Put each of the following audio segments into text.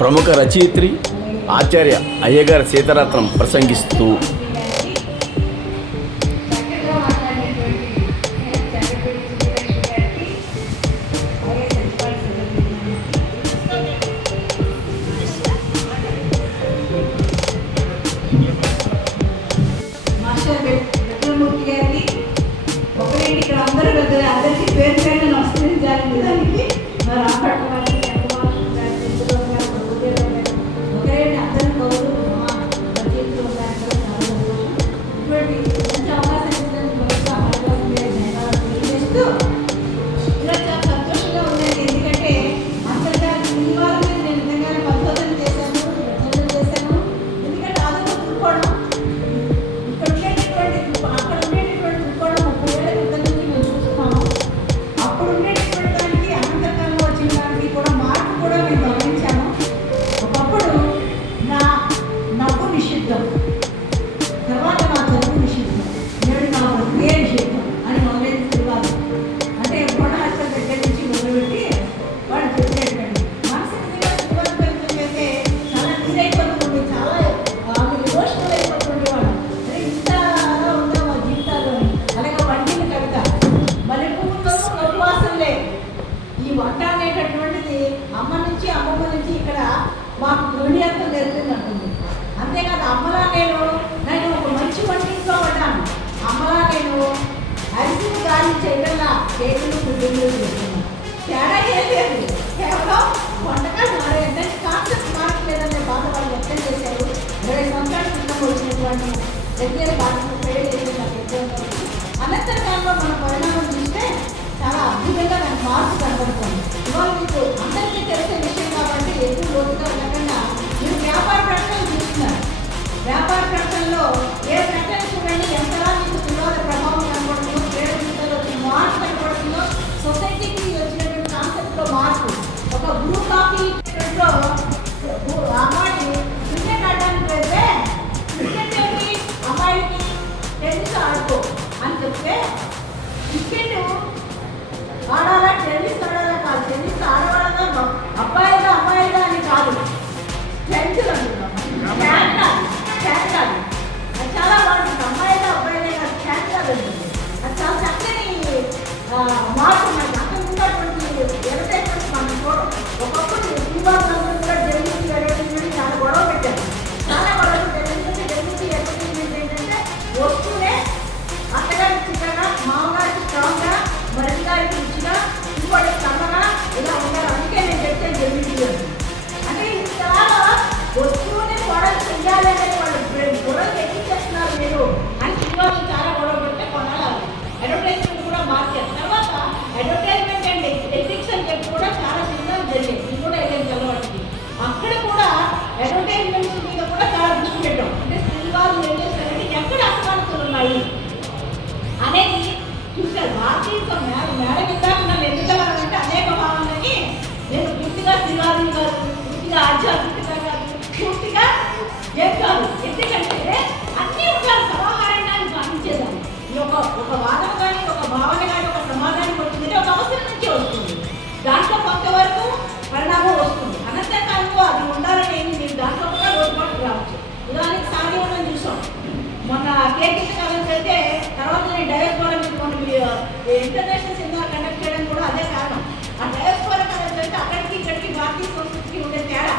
ప్రముఖ రచయిత్రి ఆచార్య అయ్యగారి సీతారత్నం ప్రసంగిస్తూ మాకు గృహిణితో తెలిసిందంటుంది. అంతేకాదు అమ్మలా నేను ఒక మంచి వంటింట్లో పడ్డాను. అమ్మలా నేను అరిసి గాలి చేయగల చేతులు కుటుంబం చేస్తున్నాను. తేడా ఏం లేదు, కేవలం వంటకాలు మారేంటే కాన్సెప్ట్ మారట్లేదనే బాధ వాళ్ళు వ్యక్తం చేశారు. 20 సంవత్సరాల క్రితం వచ్చినటువంటి దగ్గర బాధను పేరు చేసి నాకు ఎక్కువ అనంతర కాలంలో మన పరిణామం చూస్తే చాలా అద్భుతంగా నాకు మార్పు కనబడుతుంది. ఇవాళ మీకు అందరికీ తెలిసే విషయం కాబట్టి ఎక్కువ లోతుగా ఉండకుండా మీరు వ్యాపార ప్రకటనలు చూస్తున్నారు. వ్యాపార ప్రకటనలో ఏ ప్రకటన చూడండి ఎంతలా మీకు వినోద ప్రభావం కనబడుతుందో, ప్రేరణలో వచ్చిన మార్పు కనబడుతుందో, సొసైటీకి వచ్చినటువంటి కాన్సెప్ట్లో మార్పు. ఒక బ్లూ కాఫీ లో అమ్మాయి క్రికెట్ ఆడడానికి వెళ్తే క్రికెట్ ఏంటి అమ్మాయికి టెన్నిస్ ఆడుకో అని చెప్తే క్రికెట్ ఆడాలా టెన్నిస్ ఆడాలా కాదు, టెన్నిస్ ఆడవాళ్ళదా అబ్బాయిగా అమ్మాయిగా అని కాదు, ఫ్రెండ్స్ అంటున్నాం. క్యాట్ కాదు, అది చాలా బాగుంటుంది. అమ్మాయిగా అబ్బాయిలే కాదు, క్యాట్ కాదు అంటుంది. అది చాలా చక్కని మార్పు. నాకు అక్కడ ఉన్నటువంటి ఎడతెటువంటి మనం చూడం. ఒకప్పుడు శ్రీవాసులందరూ కూడా డెలివరీ అడ్వర్టైజ్మెంట్ చాలా గొడవ పెట్టారు. చాలా గొడవలు ఎందుకంటే డెలివరీ అడ్వర్టైజ్మెంట్ ఏంటంటే వస్తూనే అత్తగారికి చిన్నగా, మామగారికి స్ట్రాంగ్గా, మరిది గారికి రుచిగా, ఇంకోటి సన్నగా ఇలా ఉంటారు. అందుకే నేను చెప్తాను డెలివరీ అంటే ఇది చాలా వస్తూనే గొడవలు చెయ్యాలి అనేది వాళ్ళు గొడవలు ఎక్కించేస్తున్నారు మీరు అని శ్రీవాసు చాలా గొడవ పెడితే కొనాలి. అడ్వర్టైజ్మెంట్ కూడా మార్చారు. తర్వాత అడ్వర్టైజ్మెంట్ అండ్ ఎథిక్స్ అని చెప్పి కూడా చాలా సినిమాలు జరిగాయి. ఇది కూడా వెళ్ళాను తెల్లవాటికి. అక్కడ కూడా అడ్వర్టైజ్మెంట్స్ మీద కూడా చాలా దృష్టి పెట్టాం. అంటే శ్రీవాసు ఏం చేస్తారంటే ఎక్కడ అసమానతలు ఉన్నాయి అనేది చూశారు. భారతీయ మేడ విద్యార్థి నన్ను ఎందుకన్నారంటే అనేక భావనని నేను పూర్తిగా శ్రీవాసు గారు, పూర్తిగా ఆధ్యాత్మికత గారు, పూర్తిగా ఏం కాదు. ఎందుకంటే అన్నీ ఉండాలి సమాహారంగా భావించేదాన్ని. ఈ ఒక వాదన కానీ, ఒక భావన కానీ, ఒక సమాధానం వచ్చిందంటే ఒక అవసరం నుంచి వస్తుంది. దాంట్లో కొంతవరకు పరిణామం వస్తుంది. అనంతకాలంలో అది ఉండాలని మీరు దాంట్లో కూడా లోటుపాటు రావచ్చు. ఉదాహరణకి సాధ్యం చూసాం. మొన్న కేటీసీ కాలం వెళ్తే తర్వాత నేను డయాస్పోరా ఇంటర్నేషనల్ సినిమా కండక్ట్ చేయడం కూడా అదే కారణం. ఆ డయాస్పోరా కాలం వెళ్తే అక్కడికి ఇక్కడికి భారతీయ సంస్కృతికి ఉండే తేడా.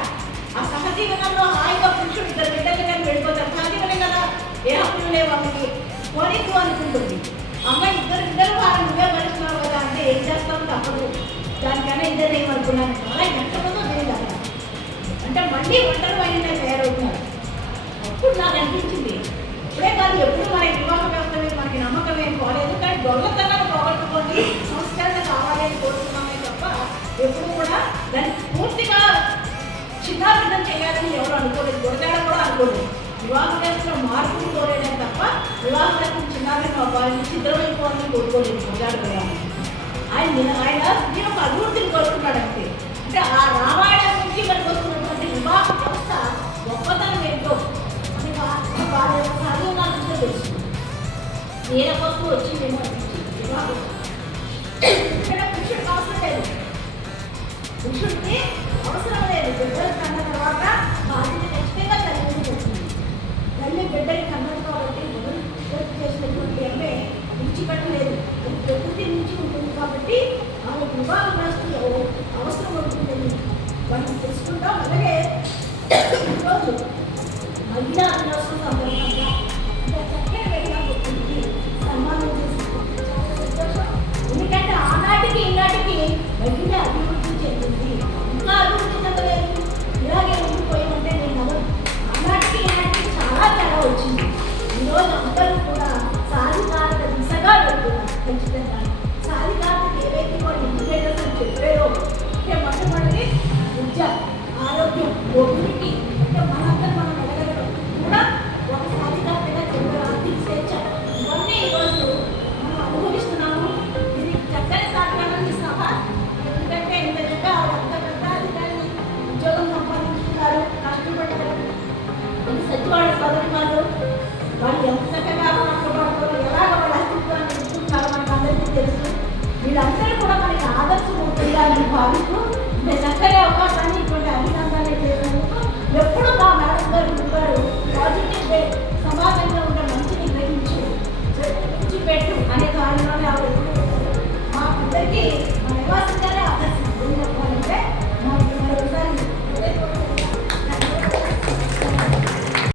ఆ సహజీవనంలో హాయిగా పురుషుడు ఇద్దరు బిడ్డలు కానీ వెళ్ళిపోతారు. సహజీవనే కదా, ఏ హక్కులు లేవు వాళ్ళకి, పోనీకు అనుకుంటుంది. అమ్మాయి ఇద్దరు బిడ్డలు వారు నువ్వే భరిస్తున్నావు కదా అంటే ఏం చేస్తావు తప్పదు, దానికన్నా ఇద్దరు ఏమనుకున్నాను. అలా ఎంతమందో తెలియదు అక్కడ. అంటే మళ్ళీ ఒంటరి అయినా తయారవుతున్నారు. అప్పుడు నాకు అనిపించింది ఇప్పుడే కాదు, ఎప్పుడు మన వివాహ వ్యవస్థ మీద మనకి నమ్మకం ఏం పోలేదు. కానీ దొంగతనాలు పోగొట్టుకొని సంస్కరణ కావాలి అని కోరుతున్నామే తప్ప ఎప్పుడు కూడా దాన్ని పూర్తిగా చిన్నాభిన్నం చేయాలని ఎవరు అనుకోలేదు. దొరకాడ కూడా అనుకోలేదు. వివాహ వ్యవస్థలో మార్పులు కోరేదే తప్ప వివాహ వ్యవస్థ చిన్నాభిన్నం అవ్వాలని, చిత్రమైపోవాలని కోరుకోలేదు. దొరకాడు కూడా ఆయన ఒక అభివృద్ధిని కోరుకున్నాడు అంతే. అంటే ఆ రామాయణం నుంచి మనకు వస్తున్నటువంటి వివాహ వ్యవస్థ గొప్పతనం ఏంటో అని వాళ్ళ యొక్క చదువు నాకు తెలుసు. ఏ కోసం వచ్చిందేమో అనిపించింది. వివాహం ఇక్కడ పురుషుడు అవసరం లేదు. పురుషుడికి అవసరం లేదు. బిడ్డలు కన్న తర్వాత బాధ్యత ఖచ్చితంగా తల్లి మీదకి వస్తుంది. తల్లి బిడ్డని కన్నది కాబట్టి మొదలు చేసినటువంటి అమ్మే విడిచిపెట్టలేదు. అది ప్రకృతి నుంచి ఉంటుంది కాబట్టి ఆమె వివాహ పరిస్థితి అవసరం ఉంటుందని వాటిని తెలుసుకుంటాం. అలాగే ఈరోజు మహిళా దినోత్సవం సందర్భంగా ఇంకా చక్కని వెళ్ళిన వ్యక్తికి సన్మానం చేసి చాలా సంతోషం. ఎందుకంటే ఆనాటికి ఈనాటికి మహిళ అభివృద్ధి చెందింది, ఇంకా అభివృద్ధి చెందలేదు, ఇలాగే ఉండిపోయిందంటే నేను ఆనాటికి ఈనాటికి చాలా తేడా వచ్చింది. ఈరోజు అందరూ కూడా సాధికారత దిశగా వెళ్తున్నారు. ఖచ్చితంగా సాధికారతకి ఏవైతే వాళ్ళు ఇండికేటర్స్ అని చెప్పారో అంటే మొట్టమొదటి విద్య, ఆరోగ్యం, మొబిలిటీ, అంటే మనందరం మనం ఎదగడం కూడా ఒక సాధికారతగా చెప్పారు. ఆర్థిక స్వేచ్ఛ, ఇవన్నీ ఈరోజు మనం అనుభవిస్తున్నాము. దీనికి చక్కని సహకారం ఇస్తామా? ఎందుకంటే ఇంతగా అంత పెద్ద అధికారిని ఉద్యోగం సంపాదించుకున్నారు, కష్టపడ్డారు. ఇది సచివాలయ సోదరి వాళ్ళు ఎంత చక్కగా కష్టపడతారు, ఎలాగ వాళ్ళ అస్తిత్వాన్ని ఇస్తున్నారు మనకు అందరికీ తెలుసు. వీళ్ళందరూ కూడా మనకి ఆదర్శమవుతుందా అని భావిస్తూ ఇంత చక్కని అవకాశాన్ని ఇటువంటి అభినందనలు చేసినందుకు ఎప్పుడు మా మేడం గారు చెప్పారు, పాజిటివ్ వే, సమాజంలో ఉన్న మంచిని గ్రహించి పెట్టు అనే దానిలోనే ఆవిడ మా అందరికీ మా నివాసంగా